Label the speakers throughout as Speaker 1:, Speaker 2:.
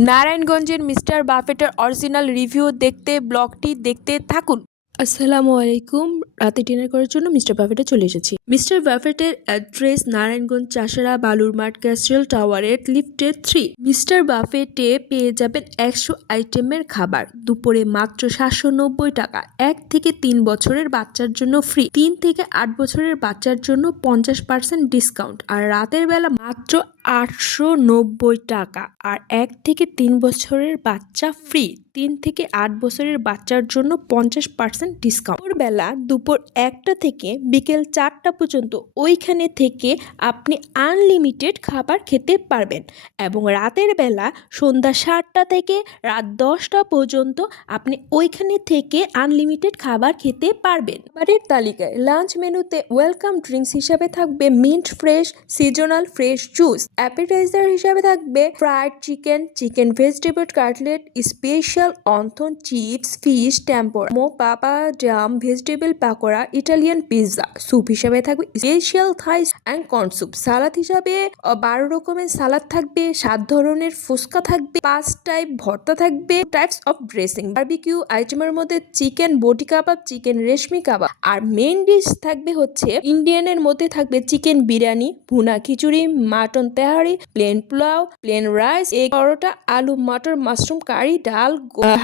Speaker 1: নারায়ণগঞ্জের mister বাফেটের original review দেখতে, ব্লগটি দেখতে থাকুন। আসসালামু আলাইকুম। রাতে ডিনার করার জন্য মিস্টার বাফেটে চলে এসেছি। মিস্টার বাফেটের অ্যাড্রেস নারায়ণগঞ্জ চাষারা বালুর মাঠ ক্যাস্ট্রেল টাওয়ারের লিফটের থ্রি। মিস্টার বাফেটে পেয়ে যাবেন একশো আইটেমের খাবার। দুপুরে মাত্র সাতশো নব্বই টাকা। এক থেকে তিন বছরের বাচ্চার জন্য ফ্রি। তিন থেকে আট বছরের বাচ্চার জন্য পঞ্চাশ পার্সেন্ট ডিসকাউন্ট। আর রাতের বেলা মাত্র আটশো নব্বই টাকা। আর এক থেকে তিন বছরের বাচ্চা ফ্রি। তিন থেকে আট বছরের বাচ্চার জন্য পঞ্চাশ পার্সেন্ট ডিসকাউন্ট। বেলা দুপুর একটা থেকে বিকেল চারটা পর্যন্ত ওইখানে থেকে আপনি আনলিমিটেড খাবার খেতে পারবেন। এবং রাতের বেলা সন্ধ্যা সাতটা থেকে রাত দশটা পর্যন্ত আপনি ওইখানে থেকে আনলিমিটেড খাবার খেতে পারবেন। খাবারের তালিকায় লাঞ্চ মেনুতে ওয়েলকাম ড্রিঙ্কস হিসাবে থাকবে mint fresh seasonal fresh juice appetiser হিসাবে থাকবে fried chicken chicken vegetable cutlet special wonton chips fish tempura মো পাপা জাম vegetable pakora Italian pizza soup হিসাবে থাকবে special Thais and corn soup salad হিসাবে বারো রকমের সালাদ থাকবে, সাত ধরনের ফুচকা থাকবে, পাঁচ টাইপ ভর্তা থাকবে টাইপস অফ ড্রেসিং বারবিকিউ আইটেমের মধ্যে chicken boti kebab chicken reshmi kebab. আর মেইন ডিশ থাকবে হচ্ছে, ইন্ডিয়ানের মধ্যে থাকবে chicken biryani, bhuna khichuri mutton tehari plain pulao plain rice egg paratha, aloo, matar mushroom কারি ডাল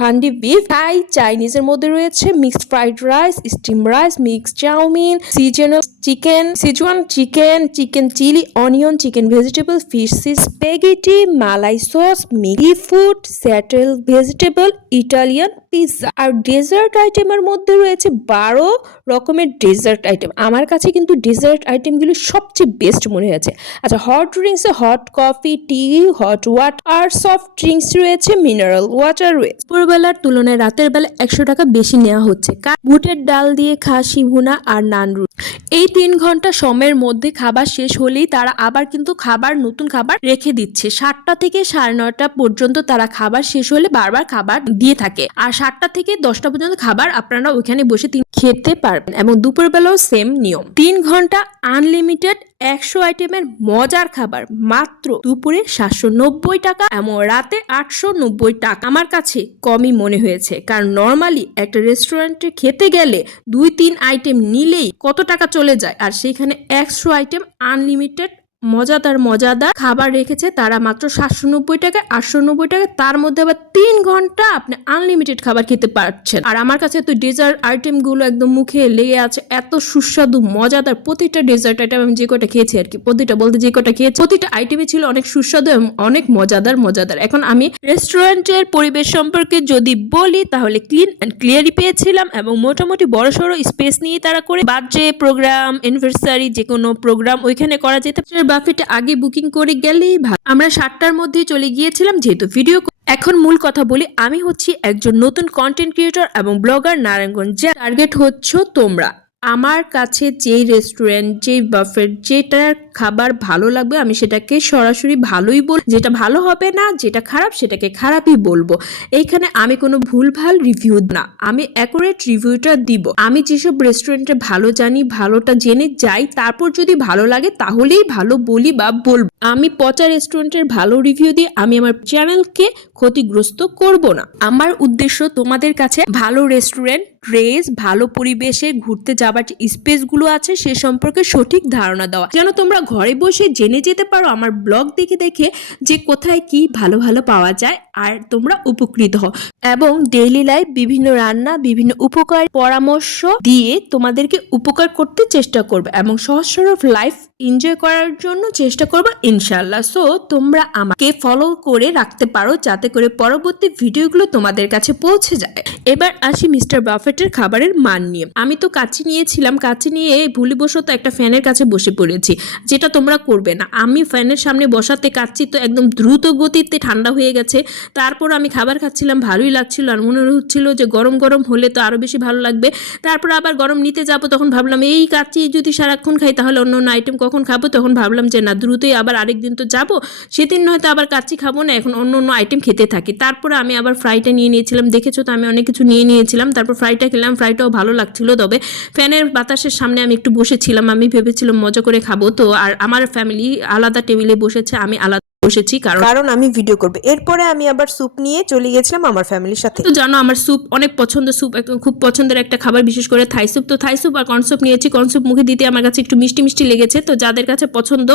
Speaker 1: হান্ডি বিফ থাই চাইনিজের মধ্যে রয়েছে mixed fried rice steam rice mixed chow mein seasonal chicken Szechuan chicken chicken chilli onion chicken vegetable fish spaghetti malai sauce মিগি food স্যাটেল vegetable Italian pizza আর dessert আইটেমের মধ্যে রয়েছে বারো রকমের ডেজার্ট আইটেম আমার কাছে কিন্তু ডেজার্ট আইটেমগুলি সবচেয়ে বেস্ট মনে হয়েছে। আচ্ছা hot ড্রিঙ্কসে hot coffee tea hot water soft drinks রয়েছে মিনারেল ওয়াটার রয়েছে দুপুরবেলার তুলনায় রাতের বেলা একশো টাকা বেশি নেওয়া হচ্ছে। বুটের ডাল দিয়ে খাসি, ভুনা, আর নান রুটি। এই তিন ঘণ্টা সময়ের মধ্যে খাবার শেষ হলেই তারা আবার কিন্তু খাবার, নতুন খাবার রেখে দিচ্ছে। সাতটা থেকে সাড়ে নয়টা পর্যন্ত তারা খাবার শেষ হলে বারবার খাবার দিয়ে থাকে। আর সাতটা থেকে দশটা পর্যন্ত খাবার আপনারা ওইখানে বসে খেতে পারবেন। এবং দুপুরবেলাও সেম নিয়ম। তিন ঘণ্টা আনলিমিটেড একশো আইটেমের মজার খাবার মাত্র দুপুরে সাতশো নব্বই টাকা এবং রাতে আটশো নব্বই টাকা। আমার কাছে কমই মনে হয়েছে, কারণ নর্মালি একটা রেস্টুরেন্টে খেতে গেলে দুই তিন আইটেম নিলেই কত টাকা চলে যায়, আর সেইখানে একশো আইটেম আনলিমিটেড মজাদার মজাদার খাবার রেখেছে, তারা মাত্র সাতশো নব্বই টাকা, আটশো নব্বই টাকা, তার মধ্যে আবার তিন ঘণ্টা আপনি আনলিমিটেড খাবার খেতে পারছেন। আর আমার কাছে তো ডেজার্ট আইটেমগুলো একদম মুখে লেগে আছে, এত সুস্বাদু, মজাদার প্রতিটা ডেজার্ট আইটেম আমি যে কটা খেয়েছি আর কি, প্রতিটা বলতে যে কটা খেয়েছি, প্রতিটা আইটেমে ছিল অনেক সুস্বাদু এবং অনেক মজাদার মজাদার। এখন আমি রেস্টুরেন্টের পরিবেশ সম্পর্কে যদি বলি, তাহলে ক্লিন অ্যান্ড ক্লিয়ারই পেয়েছিলাম এবং মোটামুটি বড় সড়ো স্পেস নিয়ে তারা করে বার্থডে প্রোগ্রাম অ্যানিভার্সারি যে কোনো প্রোগ্রাম ওইখানে করা যেতে পারে। বাফেটে আগে বুকিং করে গেলেই ভালো। আমরা সাতটার মধ্যে চলে গিয়েছিলাম, যেহেতু ভিডিও এখন মূল কথা বলি, আমি হচ্ছি একজন নতুন কন্টেন্ট ক্রিয়েটর এবং ব্লগার নারায়ণগঞ্জ যে টার্গেট হচ্ছ তোমরা। আমার কাছে যেই রেস্টুরেন্ট যেই বাফেট যেটার খাবার ভালো লাগবে, আমি সেটাকে সরাসরি ভালোই বল, যেটা ভালো হবে না, যেটা খারাপ, সেটাকে খারাপই বলব। এইখানে আমি কোনো ভুলভাল রিভিউ না, আমি অ্যাকুরেট রিভিউটা দিব। আমি যেসব রেস্টুরেন্টে ভালো জানি, ভালোটা জেনে যাই, তারপর যদি ভালো লাগে, তাহলেই ভালো বলি বা বলব। আমি পচা রেস্টুরেন্টের ভালো রিভিউ দিয়ে আমি আমার চ্যানেলকে ক্ষতিগ্রস্ত করব না। আমার উদ্দেশ্য তোমাদের কাছে ভালো রেস্টুরেন্ট ড্রেস ভালো পরিবেশে ঘুরতে যাবার যে স্পেসগুলো আছে, সে সম্পর্কে সঠিক ধারণা দেওয়া। যেন তোমরা ঘরে বসে জেনে যেতে পারো আমার ব্লগ দেখে দেখে যে কোথায় কি ভালো ভালো পাওয়া যায় আর তোমরা উপকৃত হও। এবং ডেইলি লাইফ বিভিন্ন রান্না, বিভিন্ন উপকার পরামর্শ দিয়ে তোমাদেরকে উপকার করতে চেষ্টা করবে এবং সহজ সরফ লাইফ এনজয় করার জন্য চেষ্টা করব ইনশাল্লাহ সো তোমরা আমাকে ফলো করে রাখতে পারো, যাতে করে পরবর্তী ভিডিওগুলো তোমাদের কাছে পৌঁছে যায়। এবার আসি মিস্টার বাফেটের খাবারের মান নিয়ে। আমি তো কাচি নিয়েছিলাম, কাচি নিয়ে ভুলিবশত একটা ফ্যানের কাছে বসে পড়েছি, যেটা তোমরা করবে না। আমি ফ্যানের সামনে বসাতে কাচ্ছি তো একদম দ্রুত গতিতে ঠান্ডা হয়ে গেছে। তারপর আমি খাবার খাচ্ছিলাম, ভালোই লাগছিল আর মনে হচ্ছিল যে গরম গরম হলে তো আরও বেশি ভালো লাগবে। তারপর আবার গরম নিতে যাব, তখন ভাবলাম, এই কাচ্চি যদি সারাক্ষণ খাই তাহলে অন্য অন্য আইটেম কখন খাব? তখন ভাবলাম যে না, দ্রুতই আবার আরেক দিন তো যাব। সেদিন হয়তো আবার কাচ্চি খাব না, এখন অন্য অন্য আইটেম খেতে থাকি। তারপরে আমি আবার ফ্রাইটা নিয়ে নিয়েছিলাম, দেখেছ তো আমি অনেক কিছু নিয়ে নিয়েছিলাম। তারপর ফ্রাইটা খেলাম ফ্রাইটাও ভালো লাগছিল তবে ফ্যানের বাতাসের সামনে আমি একটু বসেছিলাম, আমি ভেবেছিলাম মজা করে খাব। তো আর আমার ফ্যামিলি আলাদা টেবিলে বসেছে, আমি আলাদা বসেছি কারণ
Speaker 2: কারণ আমি ভিডিও করব। এরপরে আমি আবার স্যুপ নিয়ে চলে গেছিলাম আমার ফ্যামিলির সাথে।
Speaker 1: তো জানো আমার স্যুপ অনেক পছন্দ স্যুপ একদম খুব পছন্দের একটা খাবার বিশেষ করে থাই স্যুপ তো থাই স্যুপ আর কর্ন স্যুপ নিয়েছি। কর্ন স্যুপ মুখে দিতে আমার কাছে একটু মিষ্টি মিষ্টি লেগেছে। তো যাদের কাছে পছন্দ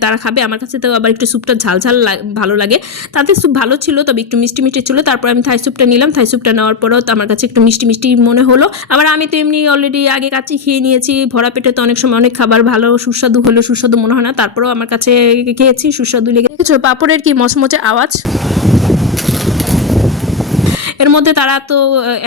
Speaker 1: তারা খাবে। আমার কাছে তো আবার একটু স্যুপটা ঝাল ঝাল লাগ- ভালো লাগে। তাদের স্যুপ ভালো ছিল তবে একটু মিষ্টি মিষ্টি ছিল। তারপর আমি থাই স্যুপটা নিলাম। থাই স্যুপটা নেওয়ার পরেও তো আমার কাছে একটু মিষ্টি মিষ্টি মনে হলো। আবার আমি তো এমনি অলরেডি আগে কাচ্চি খেয়ে নিয়েছি। ভরা পেটে তো অনেক সময় অনেক খাবার ভালো সুস্বাদু হলো সুস্বাদু মনে হয় না। তারপরেও আমার কাছে খেয়েছি সুস্বাদু লেগে পাপড়ের কি মচমচে আওয়াজ? এর মধ্যে তারা তো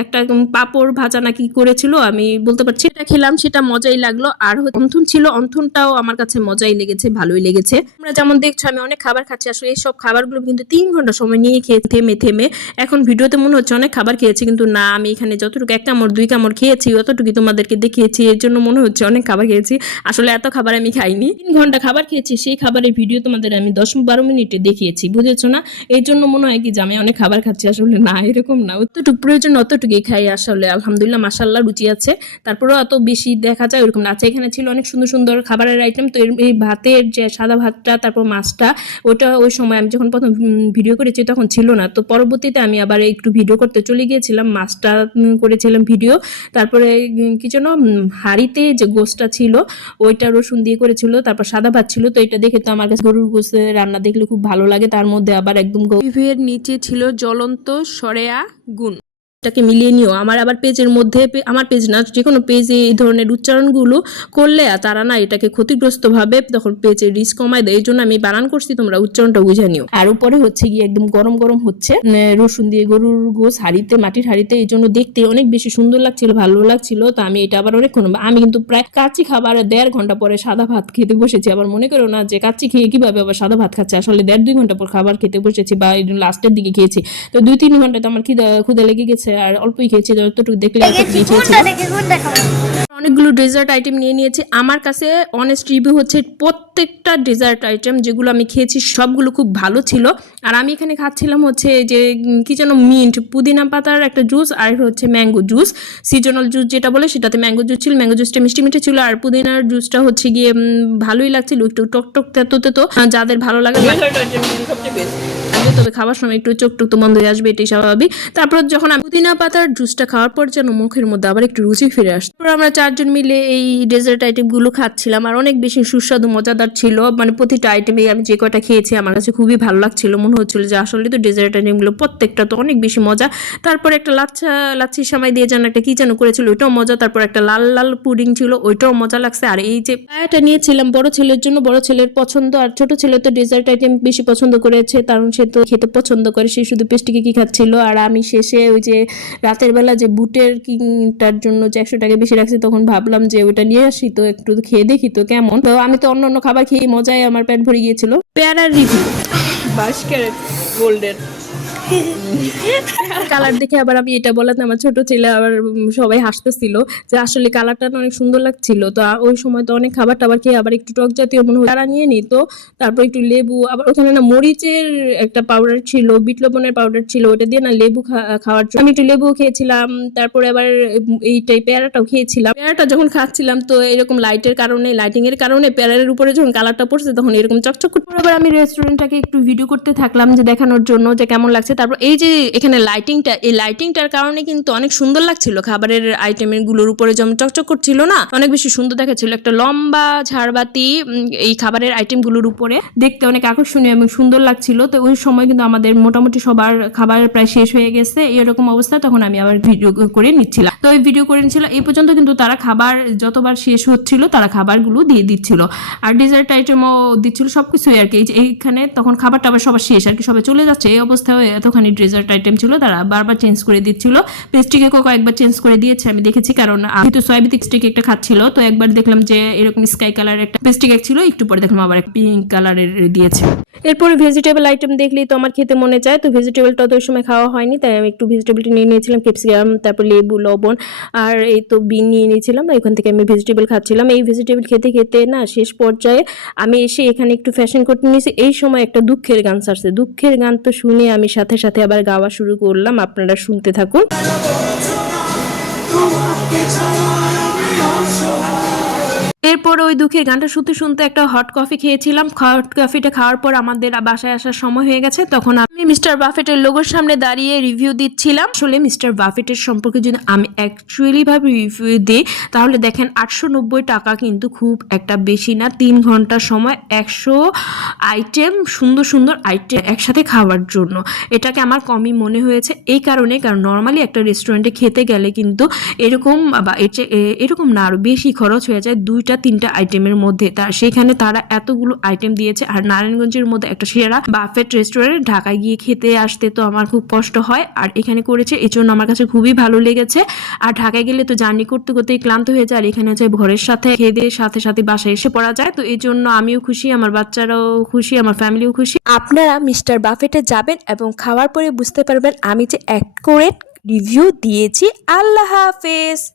Speaker 1: একটা পাঁপড় ভাজা নাকি করেছিল, আমি বলতে পারছি এটা খেলাম, সেটা মজাই লাগল। আর অন্থন ছিল, অন্থনটাও আমার কাছে মজাই লেগেছে, ভালোই লেগেছে। আমরা যেমন দেখছ, আমি অনেক খাবার খাচ্ছি, আসলে এইসব খাবারগুলো কিন্তু তিন ঘণ্টা সময় নিয়ে খেয়ে থেমে থেমে। এখন ভিডিওতে মনে হচ্ছে অনেক খাবার খেয়েছি, কিন্তু না, আমি এখানে যতটুকু এক কামড়, দুই কামড় খেয়েছি অতটুকু তোমাদেরকে দেখিয়েছি, এর জন্য মনে হচ্ছে অনেক খাবার খেয়েছি। আসলে এত খাবার আমি খাইনি। তিন ঘণ্টা খাবার খেয়েছি, সেই খাবারের ভিডিও তোমাদের আমি দশ বারো মিনিটে দেখিয়েছি, বুঝেছ না? এর জন্য মনে হয় কি যে আমি অনেক খাবার খাচ্ছি, আসলে না, এরকম না অতটুকু প্রয়োজন, অতটুকুই খাই আসলে। আলহামদুলিল্লাহ মাসাল্লাহ রুচি আছে। তারপরেও অত বেশি দেখা যায় ওরকম না। আচ্ছা এখানে ছিল অনেক সুন্দর সুন্দর খাবারের আইটেম তো এই ভাতের যে সাদা ভাতটা, তারপর মাছটা, ওটা ওই সময় আমি যখন প্রথম ভিডিও করেছি তখন ছিল না। তো পরবর্তীতে আমি আবার একটু ভিডিও করতে চলে গিয়েছিলাম, মাছটা করেছিলাম ভিডিও তারপরে কি যেন হাঁড়িতে যে গোসটা ছিল, ওইটা রসুন দিয়ে করেছিল। তারপর সাদা ভাত ছিল, তো এটা দেখে তো আমার কাছে গরুর গোসের রান্না দেখলে খুব ভালো লাগে। তার মধ্যে আবার একদম নিচে ছিল জ্বলন্ত সরেয়া। গুণ। এটাকে মিলিয়ে নিও। আমার আবার পেজের মধ্যে আমার পেজ না যে কোনো পেজে এই ধরনের উচ্চারণগুলো করলে তারা না এটাকে ক্ষতিগ্রস্তভাবে তখন পেজের রিস্ক কমায় দেয়। এই জন্য আমি বানান করছি, তোমরা উচ্চারণটা বুঝে নিও। আর উপরে হচ্ছে গিয়ে একদম গরম গরম হচ্ছে। রসুন দিয়ে গরুর গোস হাড়িতে, মাটির হাড়িতে, এই জন্য দেখতে অনেক বেশি সুন্দর লাগছিল, ভালো লাগছিল। তো আমি এটা আবার অনেকক্ষণ আমি কিন্তু প্রায় কাচ্চি খাবার দেড় ঘণ্টা পরে সাদা ভাত খেতে বসেছি। আবার মনে করো না যে কাচ্চি খেয়ে কীভাবে আবার সাদা ভাত খাচ্ছে? আসলে দেড় দুই ঘণ্টা পর খাবার খেতে বসেছি বা লাস্টের দিকে খেয়েছি। তো দুই তিন ঘণ্টা তো আমার খিদা ক্ষুদা লেগে গেছে। আর অল্পই খেয়েছি যতটুকু দেখলে অনেকগুলো ডেজার্ট আইটেম নিয়ে নিয়েছি। আমার কাছে অনেস্ট রিভিউ হচ্ছে প্রত্যেকটা ডেজার্ট আইটেম যেগুলো আমি খেয়েছি সবগুলো খুব ভালো ছিল। আর আমি এখানে খাচ্ছিলাম হচ্ছে যে কি যেন মিন্ট পুদিনা পাতার একটা জুস আর হচ্ছে ম্যাঙ্গো জুস সিজনাল জুস যেটা বলে সেটাতে ম্যাঙ্গো জুস ছিল ম্যাঙ্গো জুসটা মিষ্টি মিষ্টি ছিল আর পুদিনার জুসটা হচ্ছে গিয়ে ভালোই লাগছিল একটু টক টক তেতো তেতো যাদের ভালো লাগে আমি তবে খাবার সময় একটু চোখ টুক তো বন্ধ হয়ে আসবে, এটাই স্বাভাবিক। তারপর যখন আমি পুদিনা পাতার জুসটা খাওয়ার পর যেন মুখের মধ্যে আবার একটু রুচি ফিরে আসতো তারপর আমরা চারজন মিলে এই ডেজার্ট আইটেমগুলো খাচ্ছিলাম, আর অনেক বেশি সুস্বাদু, মজাদার ছিল। মানে প্রতিটা আইটেমে আমি যে কটা খেয়েছি, আমার কাছে খুবই ভালো লাগছিল। মনে হচ্ছিল যে আসলে তো ডেজার্ট আইটেমগুলো প্রত্যেকটা তো অনেক বেশি মজা। তারপর একটা লাচ্ছা, লাচ্ছি সামাই দিয়ে যেন একটা কি যেন করেছিল, ওইটাও মজা। তারপর একটা লাল লাল পুডিং ছিল, ওইটাও মজা লাগছে। আর এই যে পায়াটা নিয়েছিলাম বড় ছেলের জন্য, বড় ছেলের পছন্দ। আর ছোট ছেলে তো ডেজার্ট আইটেম বেশি পছন্দ করেছে, কারণ সে তো খেতে পছন্দ করে সে শুধু পেস্টিকে কি খাচ্ছিল। আর আমি শেষে ওই যে রাতের বেলা যে বুটের কিংটার জন্য যে একশো টাকা বেশি রাখছি তখন ভাবলাম যে ওইটা নিয়ে আসি তো একটু খেয়ে দেখি তো কেমন। তো আমি তো অন্য অন্য খাবার খেয়ে মজায় আমার পেট ভরে গিয়েছিল। পেয়ারার রিভিউ।
Speaker 2: বাস ক্যারেট গোল্ডেন।
Speaker 1: কালার দেখে আবার আমি এটা বলাতে আমার ছোট ছেলে আবার সবাই হাসতেছিল যে আসলে কালারটা অনেক সুন্দর লাগছিল। তো ওই সময় তো অনেক খাবার টাবার খেয়ে আবার একটু টক জাতীয় মনে হয় তারা নিয়ে নিত, তারপর একটু লেবু, আবার ওখানে না মরিচের একটা পাউডার ছিল, বিট লবণের পাউডার ছিল, ওটা দিয়ে না লেবু খাওয়ার জন্য আমি একটু লেবু খেয়েছিলাম, তারপরে আবার এইটাই পেয়ারাটাও খেয়েছিলাম। পেয়ারাটা যখন খাচ্ছিলাম তো এরকম লাইটের কারণে লাইটিং এর কারণে পেয়ারের উপরে যখন কালারটা পড়ছে তখন এরকম চকচক করতে আবার আমি রেস্টুরেন্টটাকে একটু ভিডিও করতে থাকলাম যে দেখানোর জন্য যে কেমন লাগছে। তারপর এই যে এখানে লাইটিংটা এই লাইটিংটার কারণে কিন্তু অনেক সুন্দর লাগছিল। খাবারের আইটেমেরগুলোর উপরে যেমন চকচক করছিল না, অনেক বেশি সুন্দর দেখাচ্ছিল। একটা লম্বা ঝাড়বাতি এই খাবারের আইটেমগুলোর উপরে। দেখতে অনেক আকর্ষণীয় এবং সুন্দর লাগছিল। তো ওই সময় কিন্তু আমাদের মোটামুটি সবার খাবার প্রায় শেষ হয়ে গেছে। এরকম অবস্থা, তখন আমি আবার ভিডিও করে নিচ্ছিলাম। তো এই ভিডিও করে নিচ্ছিলাম। এই পর্যন্ত কিন্তু তারা খাবার যতবার শেষ হচ্ছিল, তারা খাবারগুলো দিয়ে দিচ্ছিল। আর ডেজার্ট আইটেমও দিচ্ছিল, সবকিছুই আর কি। এইখানে তখন খাবার টাবার সবার শেষ আর কি, সবাই চলে যাচ্ছে। এই অবস্থায় এতখানি ডেজার্ট আইটেম ছিল, তারা বারবার চেঞ্জ করে দিচ্ছিল। পেস্ট্রি কেকও কয়েকবার চেঞ্জ করে দিয়েছে, আমি দেখেছি, কারণ আমি তো সয়াবিতিক স্টিক একটা খাচ্ছিল, তো একবার দেখলাম যে এরকম স্কাই কালার একটা পেস্ট্রি কেক ছিল, একটু পরে দেখলাম আবার পিঙ্ক কালারের দিয়েছে। এরপরে ভেজিটেবল আইটেম দেখলেই তো আমার খেতে মনে চায়, তো ভেজিটেবলটা তো ওই সময় খাওয়া হয়নি, তাই আমি একটু ভেজিটেবলটা নিয়ে নিয়েছিলাম ক্যাপসিকাম তারপর লেবু, লবণ, আর এই তো বিন নিয়ে নিয়েছিলাম, এখান থেকে আমি ভেজিটেবল খাচ্ছিলাম। এই ভেজিটেবল খেতে খেতে না শেষ পর্যায়ে আমি এসে এখানে একটু ফ্যাশন করতে নিয়েছি, এই সময় একটা দুঃখের গান ছাড়ছে দুঃখের গান তো শুনে আমি সাথে সাথে সাথে আবার গাওয়া শুরু করলাম। আপনারা শুনতে থাকুন। এরপর ওই দুঃখের গানটা শুনতে শুনতে একটা হট কফি খেয়েছিলাম। হট কফিটা খাওয়ার পর আমাদের বাসায় আসার সময় হয়ে গেছে। তখন আমি মিস্টার বাফেটের লোগোর সামনে দাঁড়িয়ে রিভিউ দিচ্ছিলাম। আসলে মিস্টার বাফেটের সম্পর্কে যদি আমি অ্যাকচুয়ালি ভাবে রিভিউ দিই, তাহলে দেখেন আটশো নব্বই টাকা কিন্তু খুব একটা বেশি না। তিন ঘণ্টার সময়, একশো আইটেম সুন্দর সুন্দর আইটেম একসাথে খাওয়ার জন্য। এটাকে আমার কমই মনে হয়েছে। এই কারণে, কারণ নর্মালি একটা রেস্টুরেন্টে খেতে গেলে কিন্তু এরকম বা এরকম না আরও বেশি খরচ হয়ে যায়। দুইটা তিনটা আইটেমের মধ্যে। তার সেখানে তারা এতগুলো আইটেম দিয়েছে। আর নারায়ণগঞ্জের মধ্যে একটা সেরা বাফেট রেস্টুরেন্ট ঢাকায় গিয়ে খেতে আসতে তো আমার খুব কষ্ট হয়। আর এখানে করেছে এই জন্য আমার কাছে খুবই ভালো লেগেছে। আর ঢাকায় গেলে তো জার্নি করতে করতেই ক্লান্ত হয়ে যায়। আর এখানে হচ্ছে ঘরের সাথে খেয়ে দিয়ে সাথে সাথে বাসায় এসে পড়া যায়। তো এই জন্য আমিও খুশি, আমার বাচ্চারাও খুশি, আমার ফ্যামিলিও খুশি।
Speaker 2: আপনারা মিস্টার বাফেটে যাবেন এবং খাওয়ার পরে বুঝতে পারবেন আমি যে অ্যাকুরেট রিভিউ দিয়েছি। আল্লাহ হাফেজ!